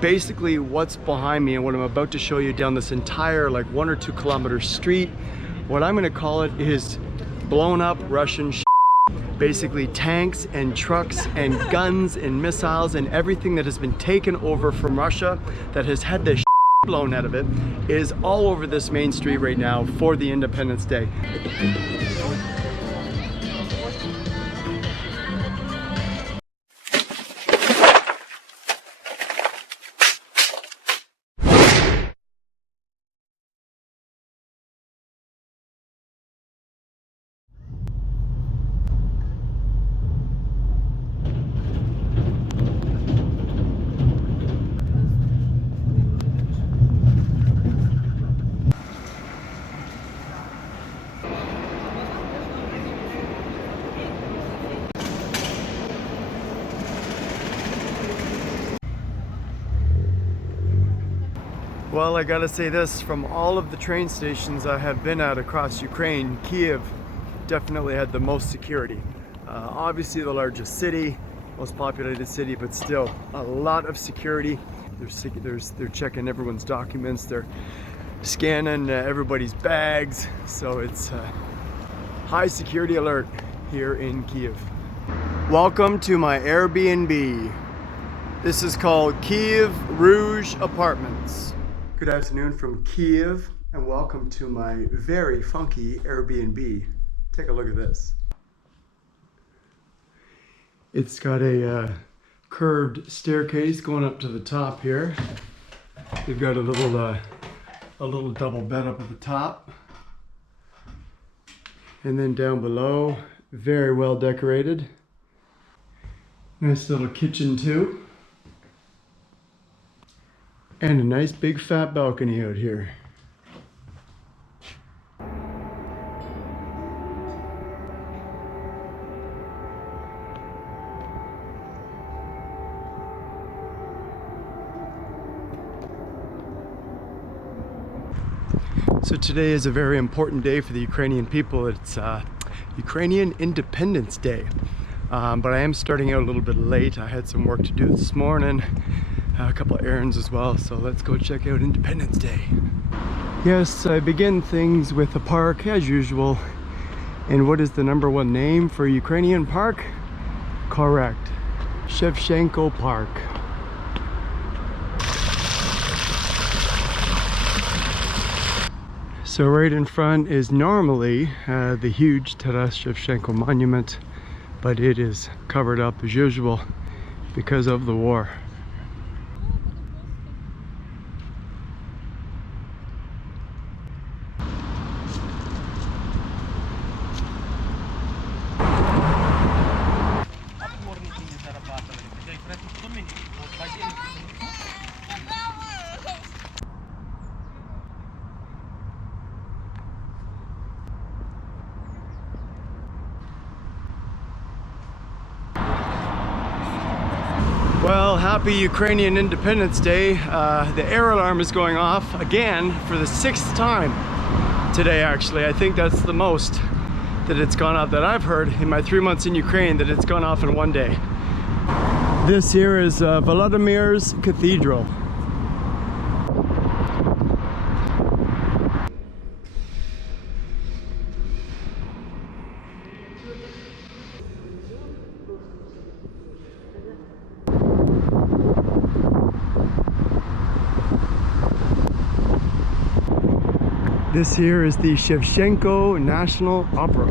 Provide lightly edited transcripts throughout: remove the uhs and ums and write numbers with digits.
basically what's behind me and what I'm about to show you down this entire like 1 or 2 kilometer street, what I'm gonna call it is blown up Russian shit. Basically tanks and trucks and guns and missiles and everything that has been taken over from Russia that has had the shit blown out of it is all over this main street right now for the Independence Day. Well, I gotta say this, from all of the train stations I have been at across Ukraine, Kyiv definitely had the most security. Obviously the largest city, most populated city, but still a lot of security. They're checking everyone's documents, they're scanning everybody's bags, so it's high security alert here in Kyiv. Welcome to my Airbnb. This is called Kyiv Rouge Apartments. Good afternoon from Kyiv and welcome to my very funky Airbnb. Take a look at this. It's got a curved staircase going up to the top here. They've got a little double bed up at the top. And then down below, very well decorated. Nice little kitchen too. And a nice big fat balcony out here. So today is a very important day for the Ukrainian people. It's Ukrainian Independence Day. But I am starting out a little bit late. I had some work to do this morning. A couple of errands as well, so let's go check out Independence Day. Yes, I begin things with a park as usual. And what is the #1 name for Ukrainian park? Correct, Shevchenko Park. So right in front is normally the huge Taras Shevchenko monument, but it is covered up as usual because of the war. Well, happy Ukrainian Independence Day. The air alarm is going off again for the 6th time today, actually. I think that's the most that it's gone off that I've heard in my 3 months in Ukraine, that it's gone off in one day. This here is Volodymyr's Cathedral. This here is the Shevchenko National Opera.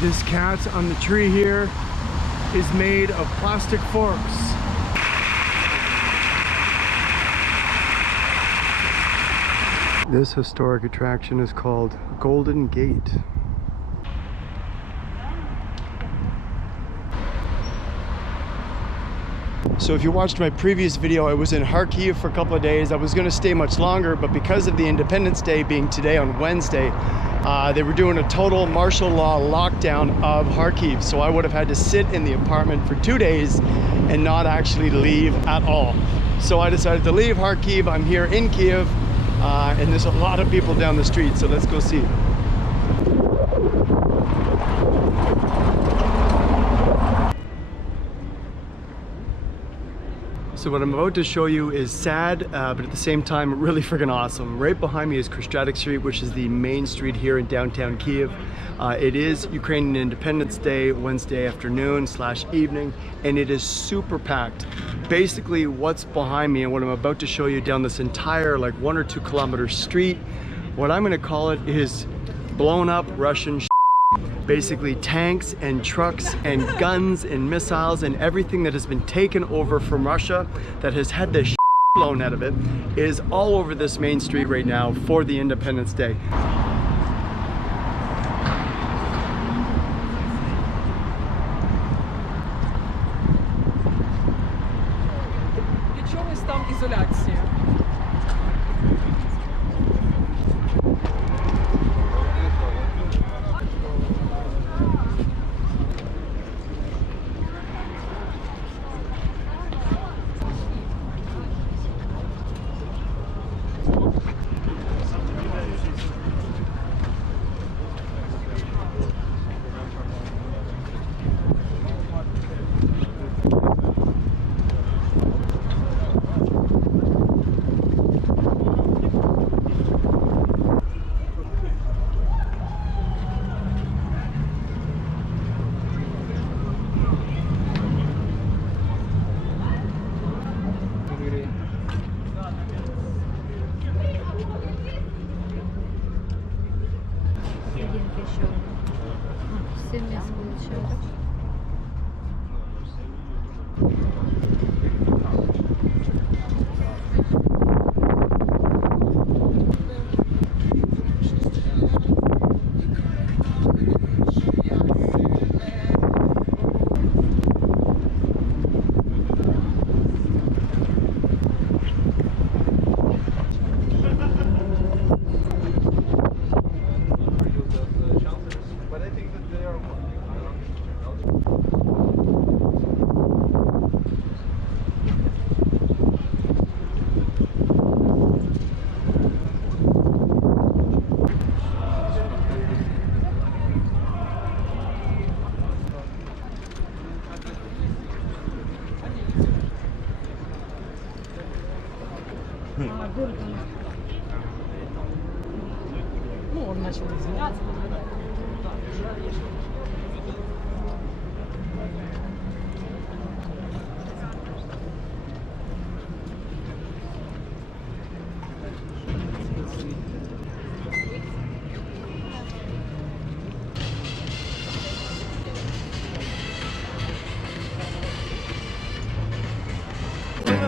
This cat on the tree here is made of plastic forks. This historic attraction is called Golden Gate. So if you watched my previous video, I was in Kyiv for a couple of days. I was going to stay much longer, but because of the Independence Day being today on Wednesday, They were doing a total martial law lockdown of Kharkiv, so I would have had to sit in the apartment for 2 days and not actually leave at all. So I decided to leave Kharkiv. I'm here in Kyiv, and there's a lot of people down the street, so let's go see. So what I'm about to show you is sad, but at the same time really freaking awesome. Right behind me is Khreshchatyk Street, which is the main street here in downtown Kyiv. It is Ukrainian Independence Day, Wednesday afternoon / evening, and it is super packed. Basically what's behind me and what I'm about to show you down this entire like 1 or 2 kilometer street, what I'm gonna call it is blown up Russian shit. Basically tanks and trucks and guns and missiles and everything that has been taken over from Russia that has had the shit blown out of it is all over this main street right now for the Independence Day. Ну, он начал извиняться.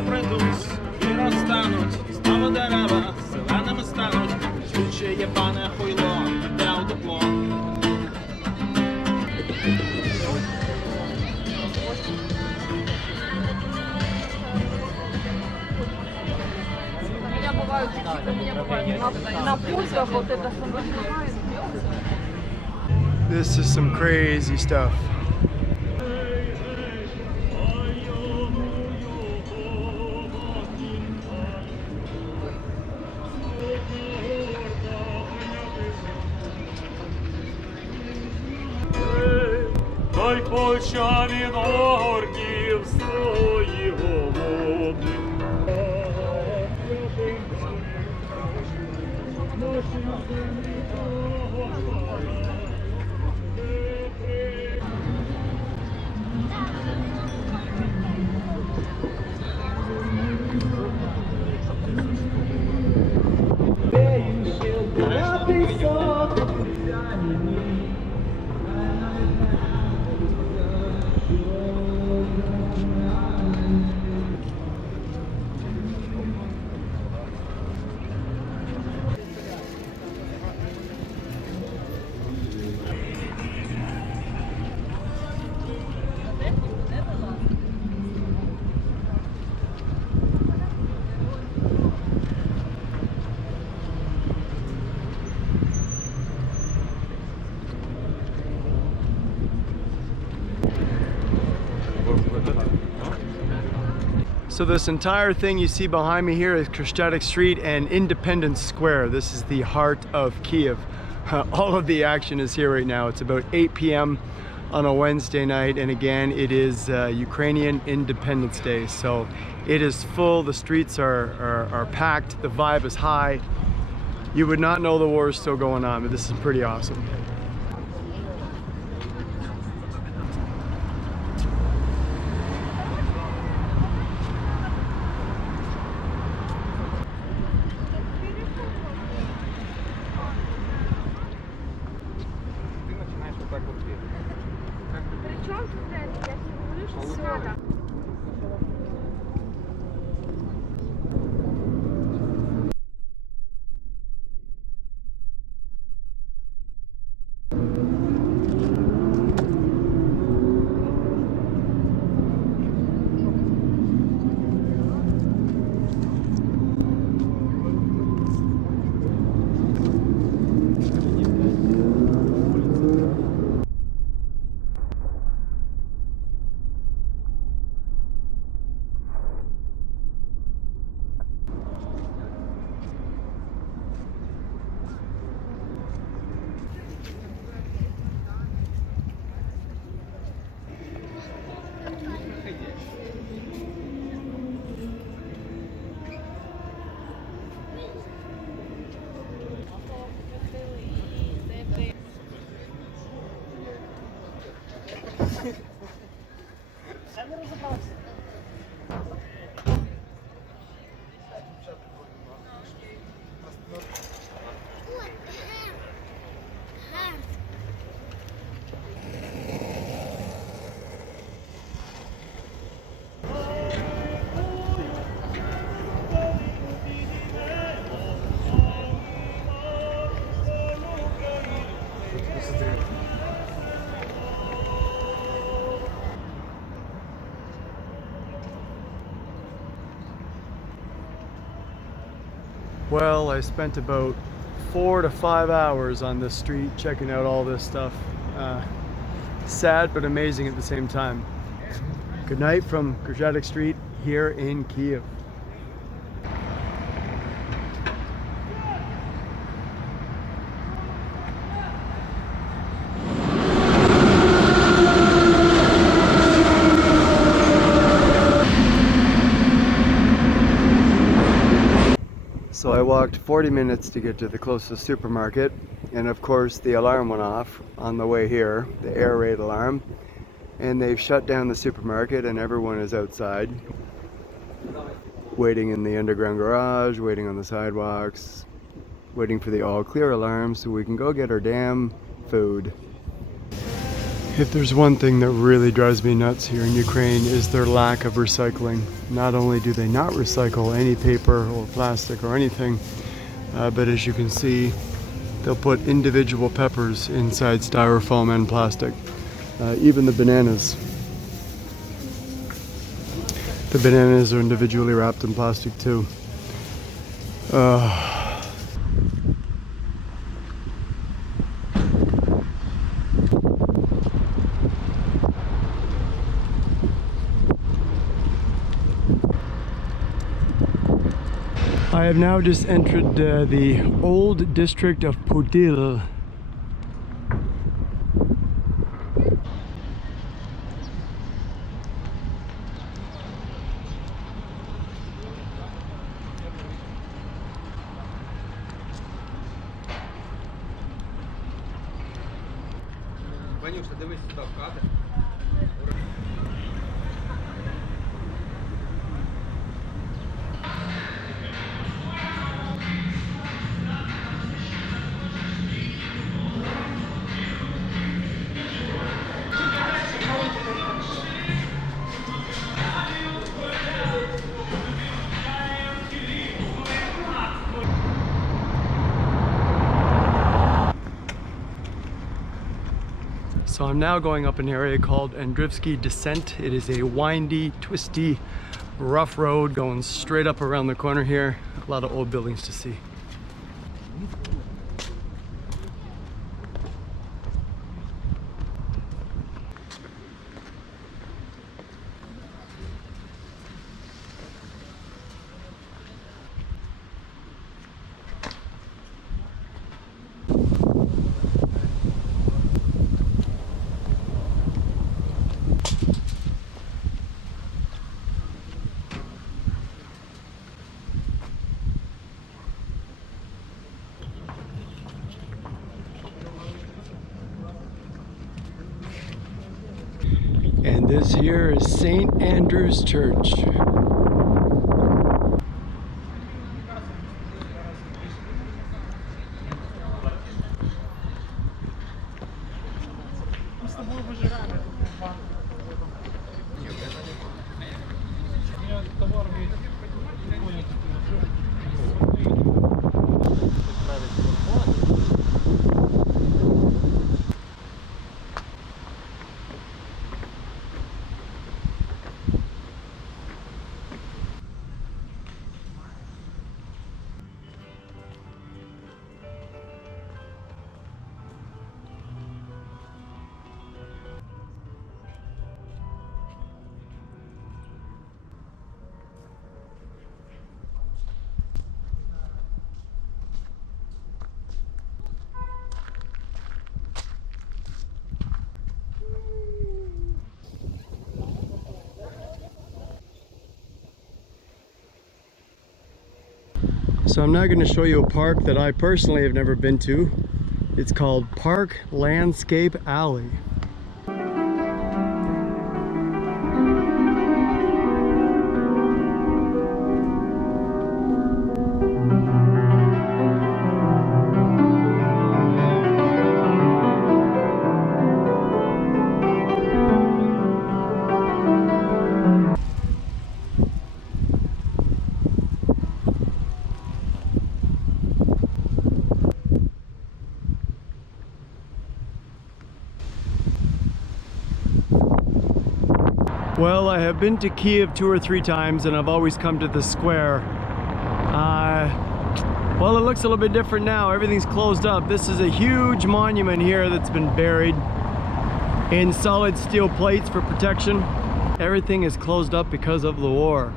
Прийдуть і розтануть, знову дерева зеленими стануть, чуче є пане хуйло, де у тепло. У меня бывают на пульсах вот это что. This is some crazy stuff. Дай почав від орків свої голоди. So this entire thing you see behind me here is Khreshchatyk Street and Independence Square. This is the heart of Kyiv. All of the action is here right now. It's about 8 p.m. on a Wednesday night, and again, it is Ukrainian Independence Day. So it is full, the streets are packed, the vibe is high. You would not know the war is still going on, but this is pretty awesome. Причем тут это? Я тебе говорю, что все так. Well, I spent about 4 to 5 hours on this street checking out all this stuff. Sad but amazing at the same time. Good night from Khreshchatyk Street here in Kyiv. So I walked 40 minutes to get to the closest supermarket, and of course the alarm went off on the way here, the air raid alarm, and they've shut down the supermarket and everyone is outside waiting in the underground garage, waiting on the sidewalks, waiting for the all clear alarm so we can go get our damn food. If there's one thing that really drives me nuts here in Ukraine is their lack of recycling. Not only do they not recycle any paper or plastic or anything, but as you can see, they'll put individual peppers inside styrofoam and plastic. Even the bananas. The bananas are individually wrapped in plastic too. I have now just entered the old district of Podil. So I'm now going up an area called Andrivsky Descent. It is a windy, twisty, rough road going straight up around the corner here. A lot of old buildings to see. This here is St. Andrew's Church. So I'm now going to show you a park that I personally have never been to. It's called Park Landscape Alley. Well, I have been to Kyiv 2 or 3 times and I've always come to the square. Well, it looks a little bit different now. Everything's closed up. This is a huge monument here that's been buried in solid steel plates for protection. Everything is closed up because of the war.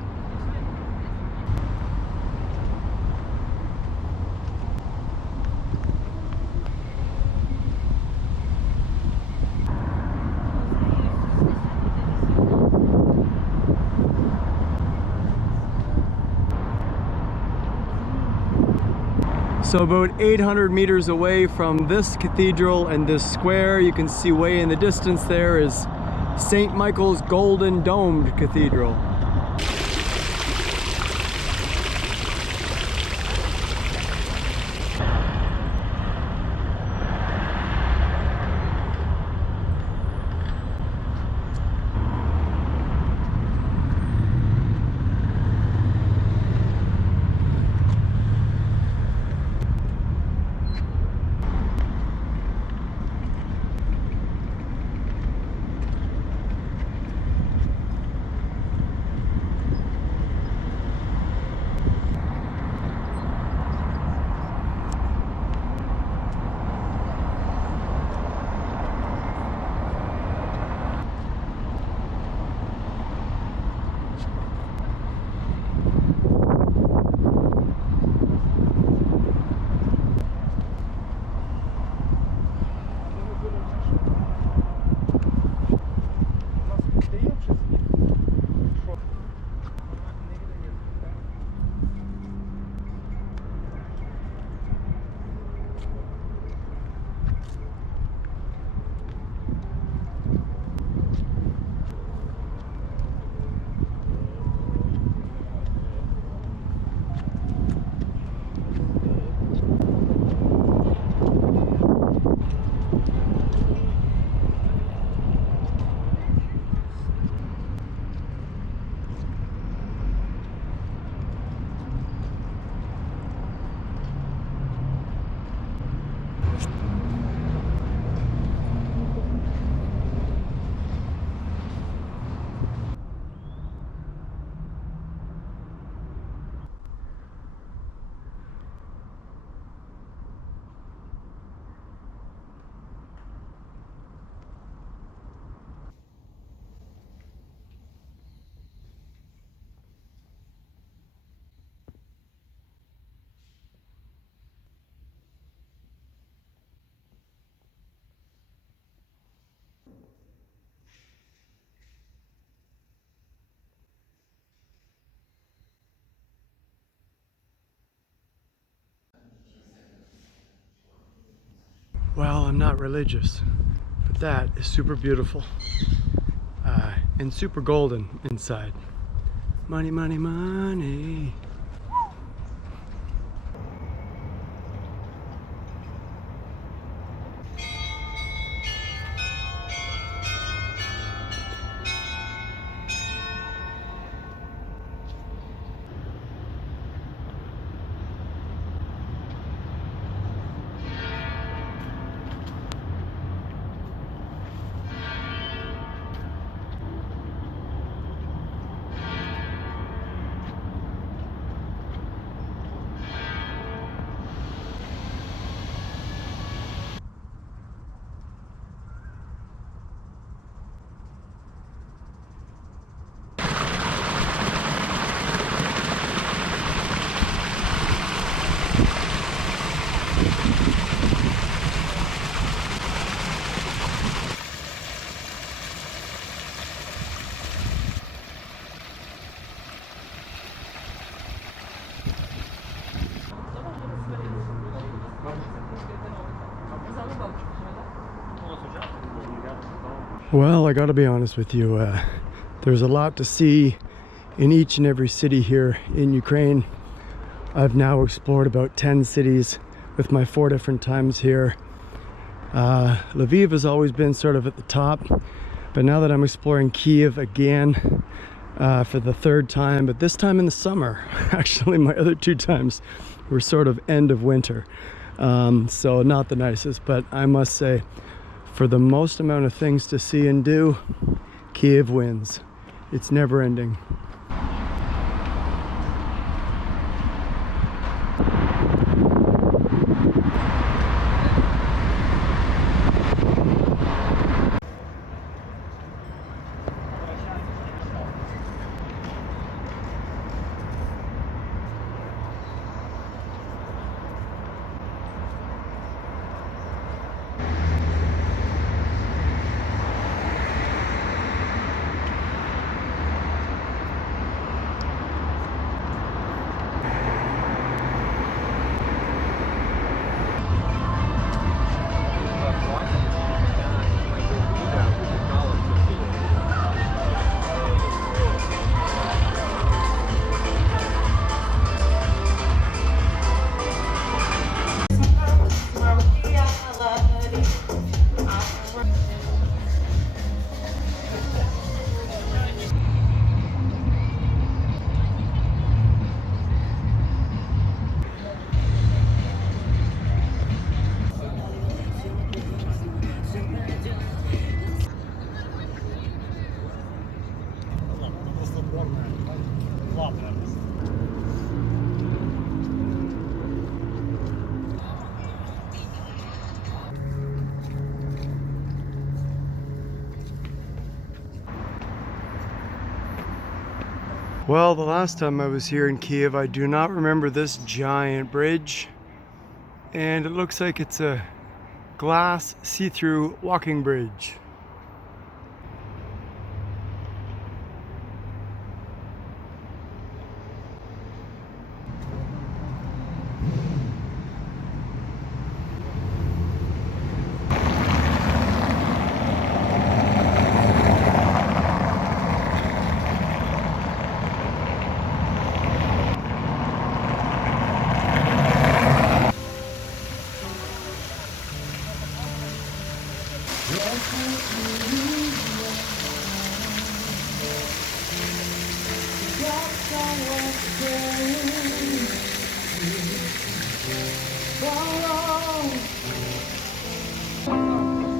So about 800 meters away from this cathedral and this square, you can see way in the distance there is St. Michael's Golden Domed Cathedral. Well, I'm not religious, but that is super beautiful. and super golden inside. Money, money, money. Well, I gotta be honest with you, there's a lot to see in each and every city here in Ukraine. I've now explored about 10 cities with my 4 different times here. Lviv has always been sort of at the top, but now that I'm exploring Kyiv again for the 3rd time, but this time in the summer. Actually, my other 2 times were sort of end of winter, so not the nicest, but I must say, for the most amount of things to see and do, Kyiv wins. It's never ending. Well, the last time I was here in Kyiv, I do not remember this giant bridge, and it looks like it's a glass see-through walking bridge.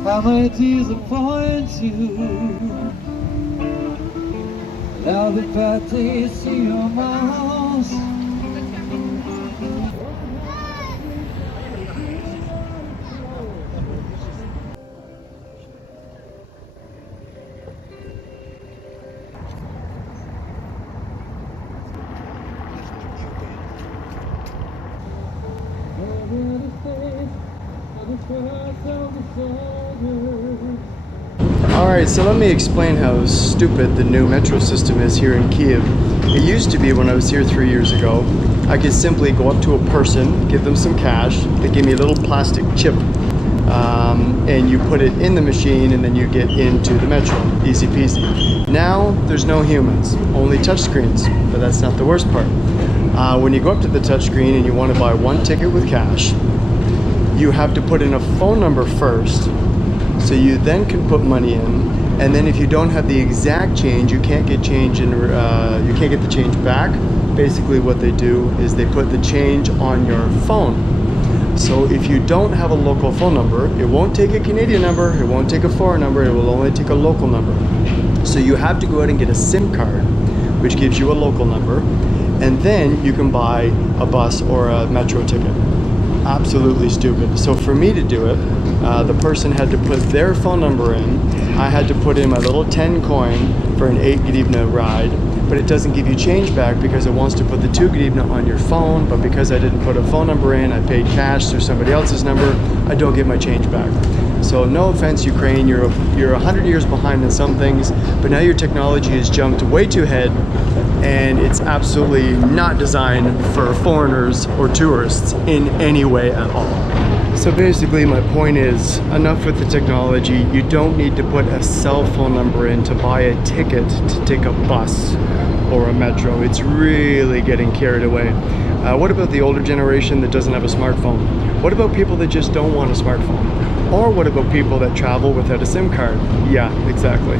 How my disappoint you. Now the bad taste in your mouth. Alright, so let me explain how stupid the new metro system is here in Kyiv. It used to be, when I was here 3 years ago, I could simply go up to a person, give them some cash, they give me a little plastic chip and you put it in the machine and then you get into the metro. Easy peasy. Now there's no humans, only touchscreens, but that's not the worst part. When you go up to the touchscreen and you want to buy one ticket with cash, you have to put in a phone number first, so you then can put money in, and then if you don't have the exact change, you can't get change in. You can't get the change back. Basically, what they do is they put the change on your phone. So if you don't have a local phone number, it won't take a Canadian number, it won't take a foreign number, it will only take a local number. So you have to go out and get a SIM card, which gives you a local number, and then you can buy a bus or a metro ticket. Absolutely stupid. So for me to do it, the person had to put their phone number in. I had to put in my little 10 coin for an 8 grivna ride, but it doesn't give you change back because it wants to put the 2 grivna on your phone, but because I didn't put a phone number in, I paid cash through somebody else's number, I don't get my change back. So no offense, Ukraine, you're 100 years behind in some things, but now your technology has jumped way too ahead, and it's absolutely not designed for foreigners or tourists in any way at all. So basically my point is, enough with the technology. You don't need to put a cell phone number in to buy a ticket to take a bus or a metro. It's really getting carried away. What about the older generation that doesn't have a smartphone? What about people that just don't want a smartphone? Or what about people that travel without a SIM card? Yeah, exactly.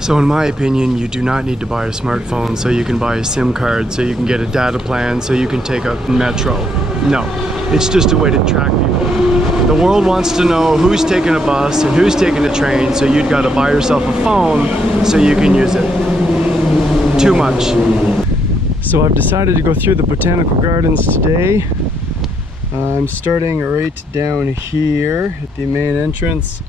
So in my opinion, you do not need to buy a smartphone so you can buy a SIM card, so you can get a data plan, so you can take a metro. No, it's just a way to track people. The world wants to know who's taking a bus and who's taking a train, so you've got to buy yourself a phone so you can use it. Too much. So I've decided to go through the botanical gardens today. I'm starting right down here at the main entrance.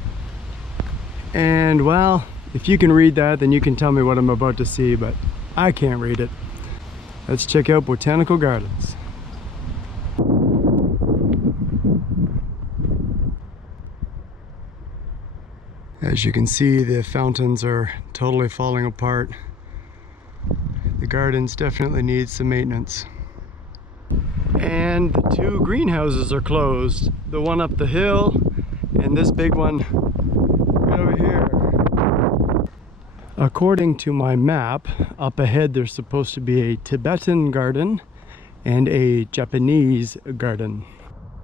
And well, if you can read that, then you can tell me what I'm about to see, but I can't read it. Let's check out botanical gardens. As you can see, the fountains are totally falling apart. The gardens definitely need some maintenance. And the 2 greenhouses are closed. The one up the hill and this big one right over here. According to my map, up ahead there's supposed to be a Tibetan garden and a Japanese garden.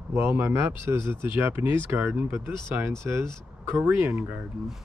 Well, my map says it's a Japanese garden, but this sign says Korean garden.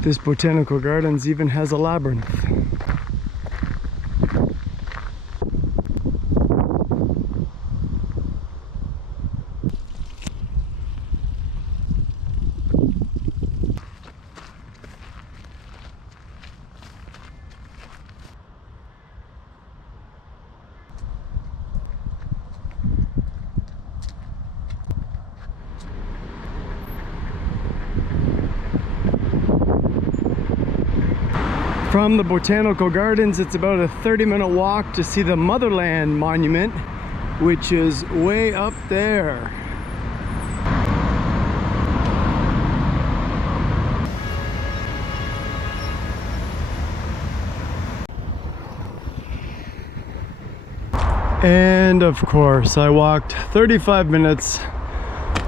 This botanical gardens even has a labyrinth. From the botanical gardens, it's about a 30-minute walk to see the Motherland Monument, which is way up there. And of course, I walked 35 minutes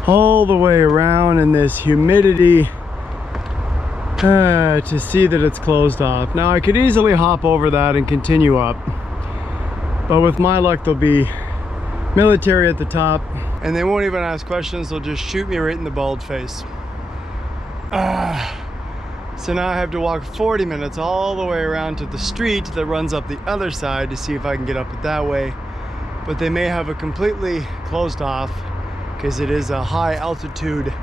all the way around in this humidity to see that it's closed off. Now I could easily hop over that and continue up, but with my luck there'll be military at the top and they won't even ask questions, they'll just shoot me right in the bald face. So now I have to walk 40 minutes all the way around to the street that runs up the other side to see if I can get up it that way, but they may have it completely closed off because it is a high altitude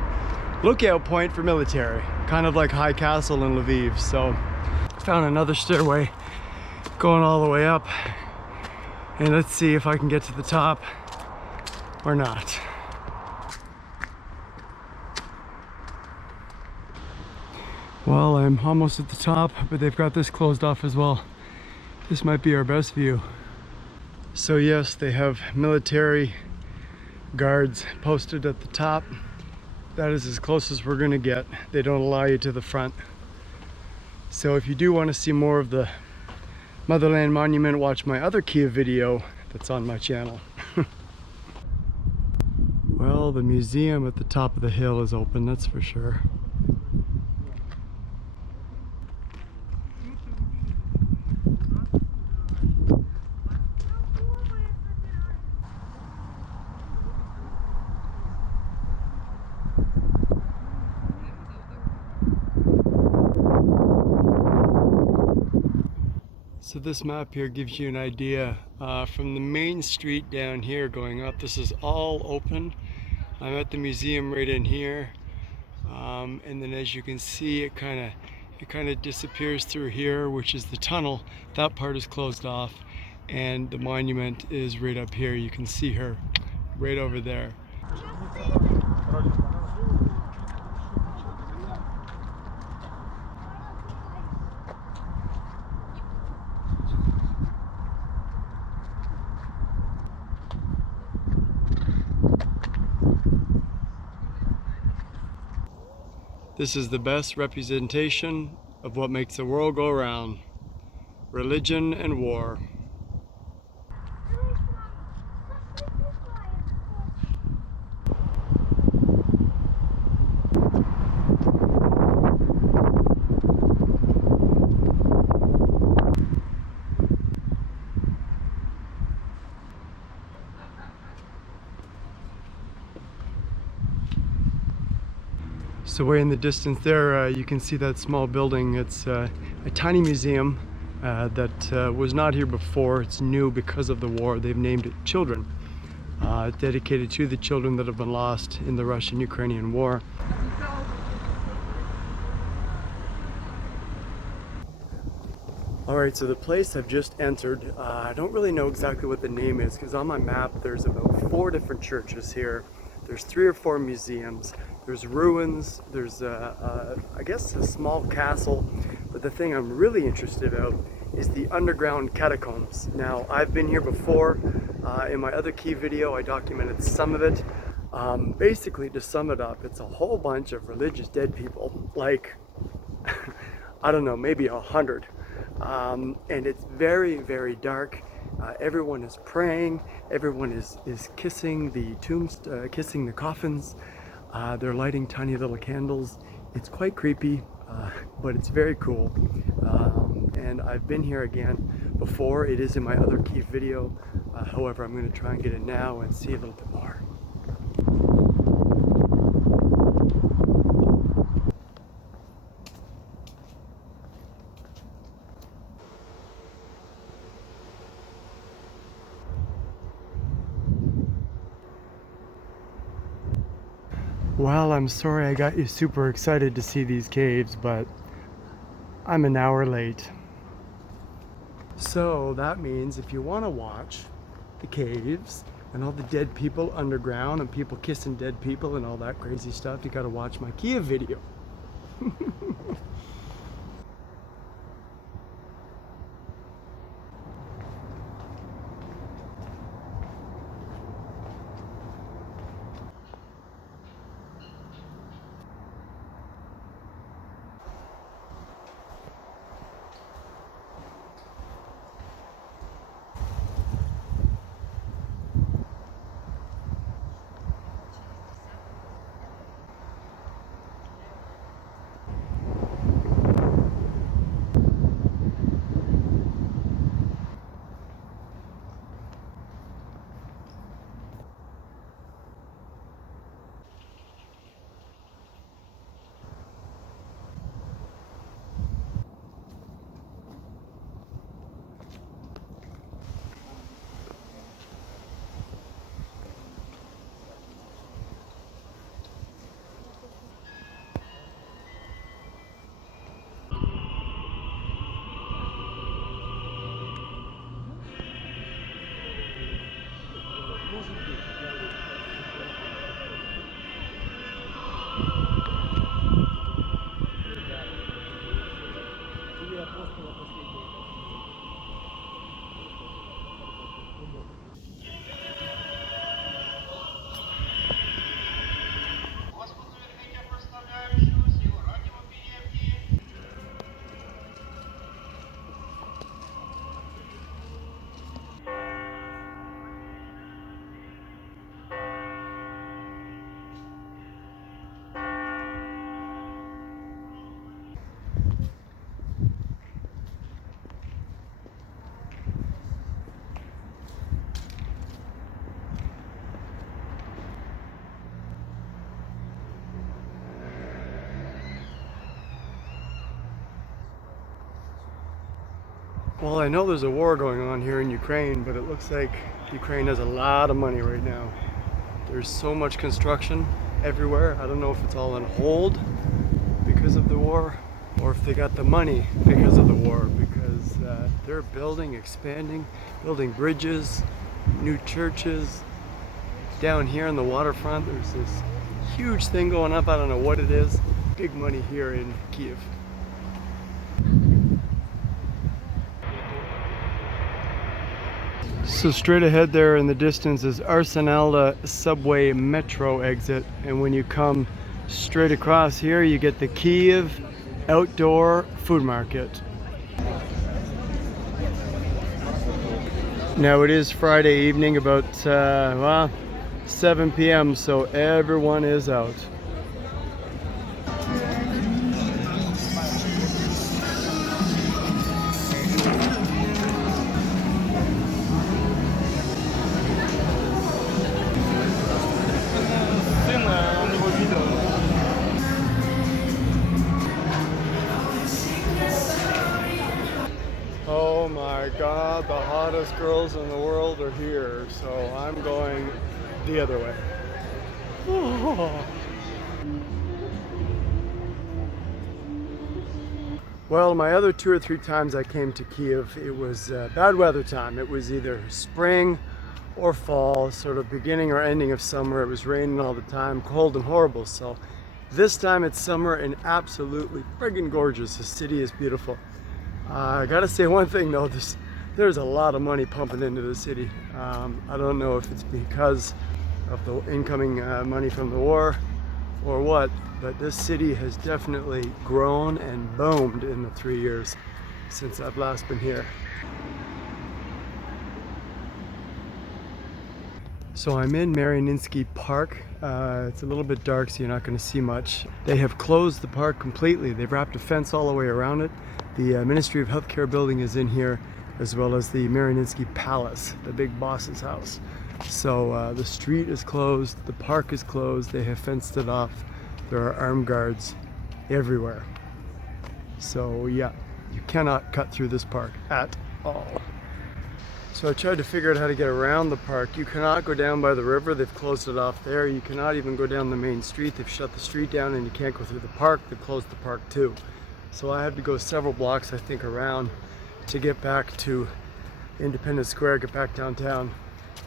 lookout point for military, kind of like High Castle in Lviv. So found another stairway going all the way up, and let's see if I can get to the top or not. Well, I'm almost at the top, but they've got this closed off as well. This might be our best view. So yes, they have military guards posted at the top. That is as close as we're gonna get. They don't allow you to the front. So if you do want to see more of the Motherland Monument, watch my other Kyiv video that's on my channel. Well, the museum at the top of the hill is open, that's for sure. So this map here gives you an idea from the main street down here going up. This is all open. I'm at the museum right in here, and then as you can see, it kind of disappears through here, which is the tunnel. That part is closed off, and the monument is right up here. You can see her right over there. This is the best representation of what makes the world go round: religion and war. So way in the distance there, you can see that small building. It's a tiny museum that was not here before. It's new because of the war. They've named it Children, dedicated to the children that have been lost in the Russian-Ukrainian war. Alright, so the place I've just entered, I don't really know exactly what the name is, because on my map there's about 4 different churches here. There's 3 or 4 museums. There's ruins, there's I guess a small castle, but the thing I'm really interested in is the underground catacombs. Now, I've been here before. In my other Kyiv video, I documented some of it. Basically, to sum it up, it's a whole bunch of religious dead people, like, I don't know, maybe 100. And it's very, very dark. Everyone is praying, everyone is kissing the tombs, kissing the coffins. They're lighting tiny little candles. It's quite creepy, but it's very cool. And I've been here again before. It is in my other Kyiv video. However, I'm going to try and get it now and see a little bit more. Well, I'm sorry I got you super excited to see these caves, but I'm an hour late. So that means if you want to watch the caves and all the dead people underground and people kissing dead people and all that crazy stuff, you got to watch my Kyiv video. Well, I know there's a war going on here in Ukraine, but it looks like Ukraine has a lot of money right now. There's so much construction everywhere. I don't know if it's all on hold because of the war or if they got the money because of the war, because they're building, expanding, building bridges, new churches. Down here on the waterfront, there's this huge thing going up. I don't know what it is. Big money here in Kyiv. So straight ahead there in the distance is Arsenal subway metro exit, and when you come straight across here you get the Kyiv outdoor food market. Now it is Friday evening about 7 p.m. so everyone is out. Oh my God, the hottest girls in the world are here, so I'm going the other way. Well, my other 2 or 3 times I came to Kyiv, it was bad weather time. It was either spring or fall, sort of beginning or ending of summer. It was raining all the time, cold and horrible. So this time it's summer and absolutely friggin' gorgeous. The city is beautiful. I gotta say one thing though, there's a lot of money pumping into the city. I don't know if it's because of the incoming money from the war or what, but this city has definitely grown and boomed in the 3 years since I've last been here. So I'm in Mariinsky Park. It's a little bit dark, so you're not going to see much. They have closed the park completely. They've wrapped a fence all the way around it. The Ministry of Healthcare building is in here, as well as the Mariinsky Palace, the big boss's house. So the street is closed, the park is closed, they have fenced it off. There are armed guards everywhere. So yeah, you cannot cut through this park at all. So I tried to figure out how to get around the park. You cannot go down by the river, they've closed it off there. You cannot even go down the main street, they've shut the street down, and you can't go through the park, they've closed the park too. So I have to go several blocks, I think, around to get back to Independence Square, get back downtown.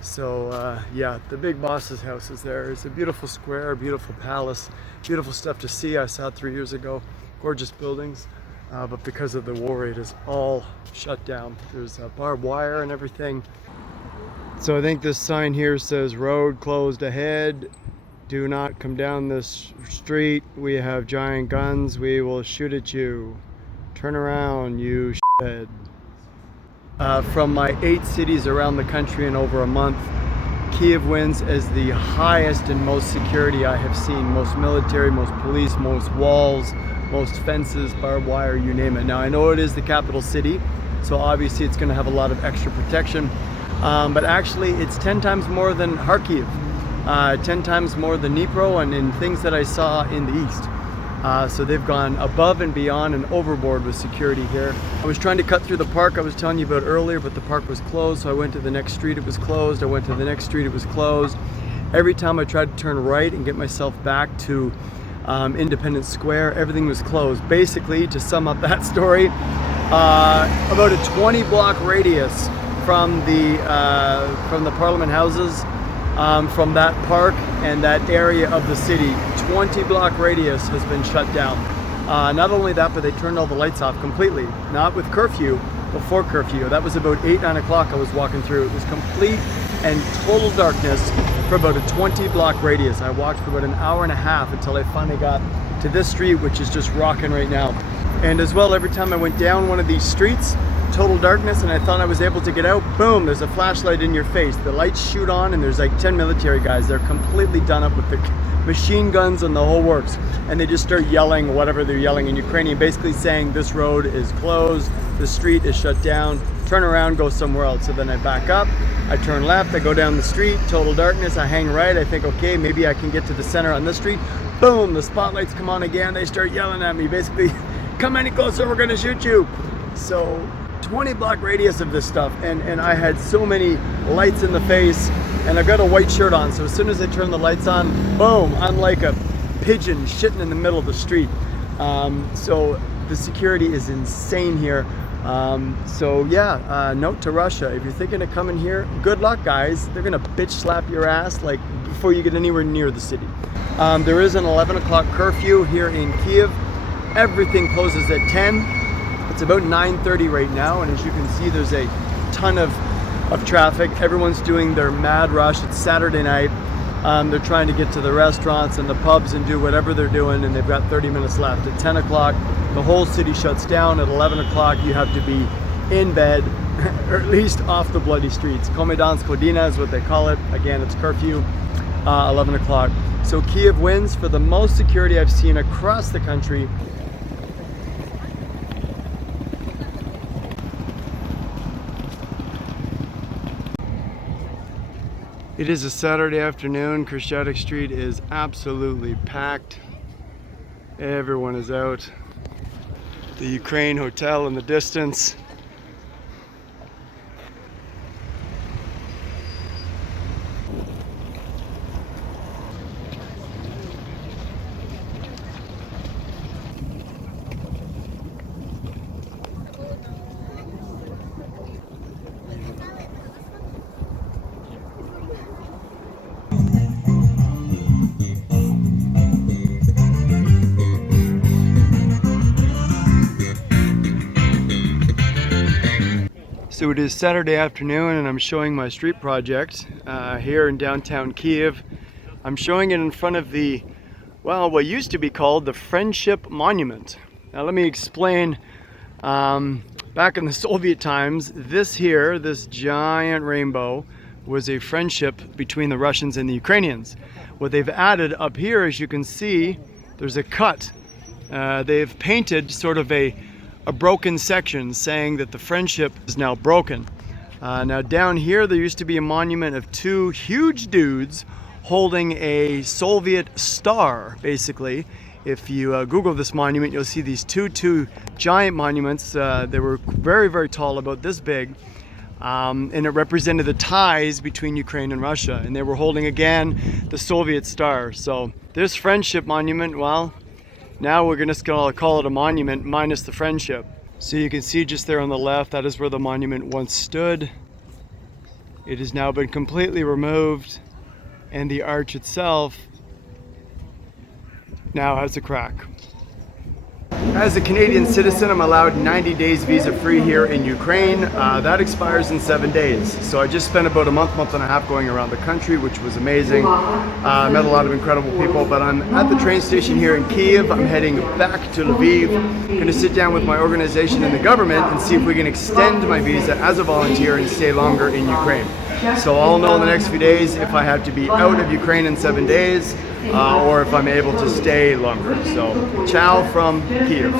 So yeah, the big boss's house is there. It's a beautiful square, beautiful palace, beautiful stuff to see. I saw it 3 years ago, gorgeous buildings. But because of the war, it is all shut down. There's barbed wire and everything. So I think this sign here says road closed ahead. Do not come down this street. We have giant guns. We will shoot at you. Turn around, you shithead. From my 8 cities around the country in over a month, Kyiv wins as the highest and most security I have seen. Most military, most police, most walls, most fences, barbed wire, you name it. Now I know it is the capital city, so obviously it's going to have a lot of extra protection, but actually it's 10 times more than Kharkiv, 10 times more than Dnipro, and in things that I saw in the east. So they've gone above and beyond and overboard with security here. I was trying to cut through the park I was telling you about earlier, but the park was closed, so I went to the next street, it was closed. I went to the next street, it was closed. Every time I tried to turn right and get myself back to Independence Square, everything was closed. Basically, to sum up that story, about a 20-block radius from the Parliament houses, from that park and that area of the city. 20-block radius has been shut down. Not only that, but they turned all the lights off completely. Not with curfew, before curfew. That was about 8, 9 o'clock I was walking through. It was complete and total darkness for about a 20-block radius. I walked for about an hour and a half until I finally got to this street, which is just rocking right now. And as well, every time I went down one of these streets, total darkness, and I thought I was able to get out, boom, there's a flashlight in your face. The lights shoot on and there's like 10 military guys. They're completely done up with the machine guns and the whole works. And they just start yelling whatever they're yelling in Ukrainian, basically saying this road is closed, the street is shut down, turn around, go somewhere else. So then I back up, I turn left, I go down the street, total darkness, I hang right, I think, okay, maybe I can get to the center on this street. Boom, the spotlights come on again, they start yelling at me, basically, come any closer, we're gonna shoot you. So 20-block radius of this stuff, and I had so many lights in the face, and I've got a white shirt on, so as soon as I turn the lights on, boom, I'm like a pigeon shitting in the middle of the street. So the security is insane here. So yeah, note to Russia, if you're thinking of coming here, good luck, guys. They're gonna bitch slap your ass like before you get anywhere near the city. There is an 11 o'clock curfew here in Kyiv. Everything closes at 10. It's about 9:30 right now, and as you can see, there's a ton of traffic. Everyone's doing their mad rush. It's Saturday night. They're trying to get to the restaurants and the pubs and do whatever they're doing, and they've got 30 minutes left. At 10 o'clock, the whole city shuts down. At 11 o'clock, you have to be in bed, or at least off the bloody streets. Komendantska Godina is what they call it. Again, it's curfew, 11 o'clock. So Kyiv wins for the most security I've seen across the country. It is a Saturday afternoon. Krishchatek Street is absolutely packed. Everyone is out. The Ukraine Hotel in the distance. So it is Saturday afternoon, and I'm showing my street project here in downtown Kyiv. I'm showing it in front of the, well, what used to be called the Friendship Monument. Now let me explain. Back in the Soviet times, this here, this giant rainbow, was a friendship between the Russians and the Ukrainians. What they've added up here, as you can see, there's a cut. They've painted sort of a broken section saying that the friendship is now broken. Now down here there used to be a monument of two huge dudes holding a Soviet star, basically. If you Google this monument, you'll see these two giant monuments. They were very, very tall, about this big, and it represented the ties between Ukraine and Russia, and they were holding again the Soviet star. So this friendship monument, well, now we're just gonna call it a monument minus the friendship. So you can see just there on the left, that is where the monument once stood. It has now been completely removed, and the arch itself now has a crack. As a Canadian citizen, I'm allowed 90 days visa-free here in Ukraine. That expires in 7 days. So I just spent about a month and a half going around the country, which was amazing. I met a lot of incredible people, but I'm at the train station here in Kyiv. I'm heading back to Lviv. I'm going to sit down with my organization and the government and see if we can extend my visa as a volunteer and stay longer in Ukraine. So I'll know in the next few days if I have to be out of Ukraine in 7 days, or if I'm able to stay longer. So, ciao from Kyiv.